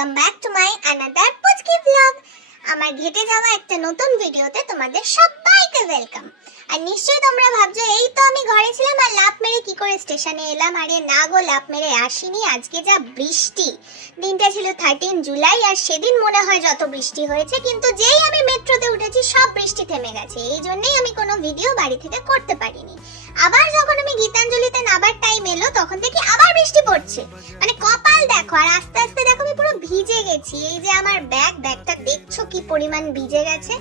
Welcome back to my another পুচকি blog. আমার ঘেটে যাওয়া একটা নতুন ভিডিওতে তোমাদের সবাইকে ওয়েলকাম। আর নিশ্চয়ই তোমরা ভাবছো এই তো আমি ঘরে ছিলাম আর লাফ মেরে কি করে স্টেশনে এলাম। আরে না গো, লাফ মেরে আসিনি। আজকে যা বৃষ্টি, দিনটা ছিল 13 জুলাই আর সেদিন মনে হয় যত বৃষ্টি হয়েছে, কিন্তু যেই আমি মেট্রোতে উঠেছি সব বৃষ্টি থেমে গেছে। এই জন্যই আমি কোনো ভিডিও বাড়ি থেকে করতে পারিনি। আবার যখন আমি গীতাঞ্জলিতে নাবার টাইম এলো তখন দেখি আবার বৃষ্টি পড়ছে। মানে কপাল দেখো। আর আস্তে আস্তে দেখো আমি পুরো ভিজে গেছি। এই যে আমার ব্যাগটা দেখছো কি পরিমাণ ভিজে গেছে।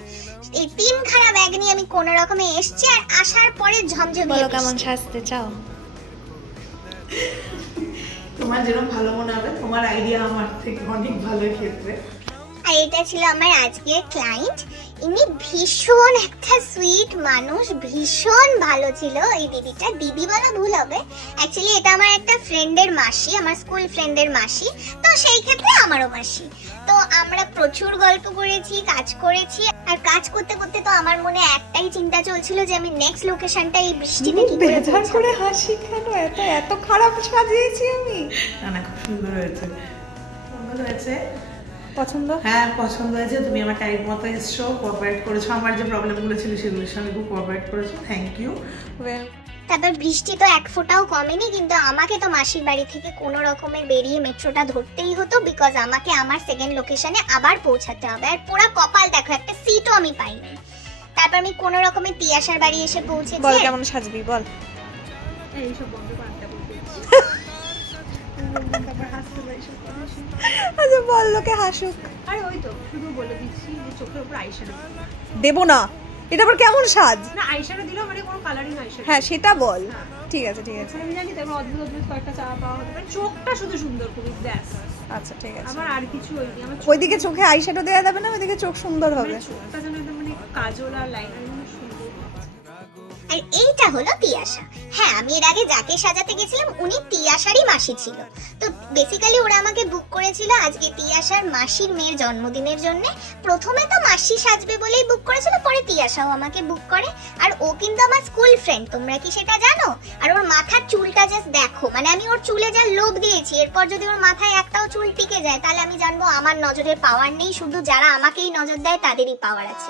এই 3 খানা ব্যাগ নিয়ে আমি কোনো রকমে এসেছি আর আসার পরে ঝমঝমিয়ে। বলো কেমন সাজতে চাও? তোমার যেরকম ভালো মনে হবে, তোমার আইডিয়া আমার থেকে অনেক ভালো ক্ষেত্রে। আর এটা ছিল আমার আজকের ক্লায়েন্ট। ইনি ভীষণ একটা সুইট মানুষ, ভীষণ ভালো ছিল এই দিদিটা। দিদি বলা ভুল হবে, অ্যাকচুয়ালি এটা আমার একটা ফ্রেন্ডের মাসি, আমার স্কুল ফ্রেন্ডের মাসি, তো সেই ক্ষেত্রে আমারও মাসি। তো আমরা প্রচুর গল্প করেছি, কাজ করেছি। আর কাজ করতে করতে তো আমার মনে একটাই চিন্তা চলছিল যে আমি নেক্সট লোকেশনটা এই বৃষ্টিতে কি করে বেজার করে হাসি কেন? এত খারাপ সাজিয়েছি আমি? না খুব সুন্দর হয়েছে, সুন্দর হয়েছে। পছন্দ? হ্যাঁ পছন্দ হয়েছে। তুমি আমার টাইপ মতো এসছো, কোঅপারেট করেছো। আমার যে প্রবলেমগুলো ছিল সেগুলোর সঙ্গে খুব কোঅপারেট করেছো, থ্যাংক ইউ। তারপর বৃষ্টি তো এক ফোঁটাও কমেনি, কিন্তু আমাকে তো মাসির বাড়ি থেকে কোনো রকমের বেরিয়ে মেট্রোটা ধরতেই হতো, বিকজ আমাকে আমার সেকেন্ড লোকেশনে আবার পৌঁছাতে হবে। আর পুরো কপাল দেখো, একটা সিটও আমি পাইনি। তারপর আমি কোনো রকমে তিয়াশার বাড়ি এসে পৌঁছেছি। বল কেমন সাজবি বল। এই সব বন্ধ করতে বলতে আচ্ছা বল, লোকে হাসুক। আরে ওই তো শুধু বলে দিচ্ছি যে চোখের উপর আইশ্যাডো দেবো না, এটা আবার কেমন সাজ? না আইশ্যাডো দিলেও মানে কোনো কালারিং আইশ্যাডো। হ্যাঁ সেটা বল। ঠিক আছে ঠিক আছে। আমি জানি তারপর অদ্ভুত অদ্ভুত কয়েকটা চা পাওয়া হতে পারে। চোখটা শুধু সুন্দর করে ব্যাস। আচ্ছা ঠিক আছে। আমার আর কিছু হয়নি। আমার ওইদিকে চোখে আইশ্যাডো দেওয়া যাবে না? ওইদিকে চোখ সুন্দর হবে। চোখটা যেন একদম মানে কাজল আর লাইনার সুন্দর। আর এইটা হলো তিয়াশা। হ্যাঁ, আমি এর আগে যাকে সাজাতে গেছিলাম উনি তিয়াশারই মাসি ছিল। তো বেসিক্যালি ওরা আমাকে বুক করেছিল আজকে তিয়াশার মাসির মেয়ের জন্মদিনের জন্য। প্রথমে তো মাসি সাজবে বলেই বুক করেছিল, পরে তিয়াশাও আমাকে বুক করে। আর ও কিন্তু আমার স্কুল ফ্রেন্ড, তোমরা কি সেটা জানো? আর ওর মাথার চুলটা জাস্ট দেখো, মানে আমি ওর চুলে যা লোভ দিয়েছি, এরপর যদি ওর মাথায় একটাও চুল টিকে যায় তাহলে আমি জানবো আমার নজরের পাওয়ার নেই, শুধু যারা আমাকেই নজর দেয় তাদেরই পাওয়ার আছে।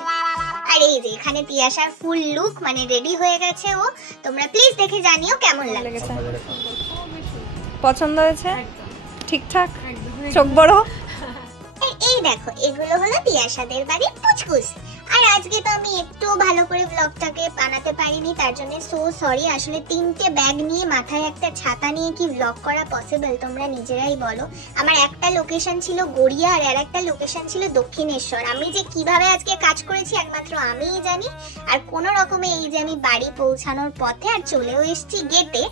আর এই যে এখানে তিয়াশার ফুল লুক, মানে রেডি হয়ে গেছে ও। তোমরা প্লিজ দেখে জানিও কেমন লাগছে। পছন্দ হয়েছে? ঠিকঠাক? চোখ বড়? এই দেখো, এগুলো হলো তিয়াশাদের বাড়ির পুচকুস। আর আজকে তো আমি একটু ভালো করে ব্লগটাকে বানাতে পারিনি, তার জন্য সো সরি। আসলে 3টে ব্যাগ নিয়ে মাথায় একটা ছাতা নিয়ে কি ব্লগ করা পসিবল তোমরা নিজেরাই বলো। আমার একটা লোকেশন ছিল গড়িয়া আর একটা লোকেশন ছিল দক্ষিণেশ্বর। আমি যে কিভাবে আজকে কাজ করেছি একমাত্র আমিই জানি। আর কোনো রকমে এই যে আমি বাড়ি পৌঁছানোর পথে আর চলেও এসেছি গেটে।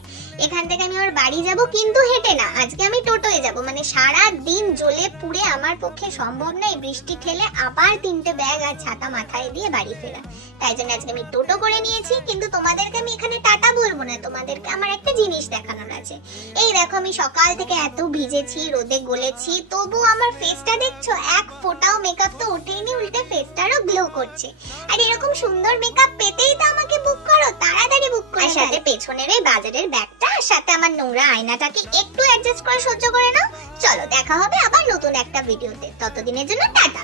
এখান থেকে আমি আমার বাড়ি যাব, কিন্তু হেঁটে না, আজকে আমি টোটোয় যাব। মানে সারা দিন জ্বলে পুড়ে আমার পক্ষে সম্ভব নয় বৃষ্টি ঠেলে আবার 3টে ব্যাগ আর ছাতা মাথায় দিয়ে বাড়ি ফেরা। তাই জন্য আজকে আমি টোটো করে নিয়েছি। কিন্তু তোমাদেরকে আমি এখানে টাটা বলবো না, তোমাদেরকে আমার একটা জিনিস দেখানোর আছে। এই দেখো, আমি সকাল থেকে এত ভিজেছি, রোদে গলেছি, তবু আমার ফেসটা দেখছো, এক ফোঁটাও মেকআপ তো ওঠেনি, উল্টে ফেসটারও গ্লো করছে। আর এরকম সুন্দর মেকআপ পেতেই তো আমাকে বুক করো, তাড়াতাড়ি বুক করো। সাথে পেছনের এই বাজারের ব্যাগটা আর সাথে আমার নোংরা আয়নাটাকে একটু অ্যাডজাস্ট করে সহ্য করে নাও। চলো দেখা হবে আবার নতুন একটা ভিডিওতে, ততদিনের জন্য টাটা।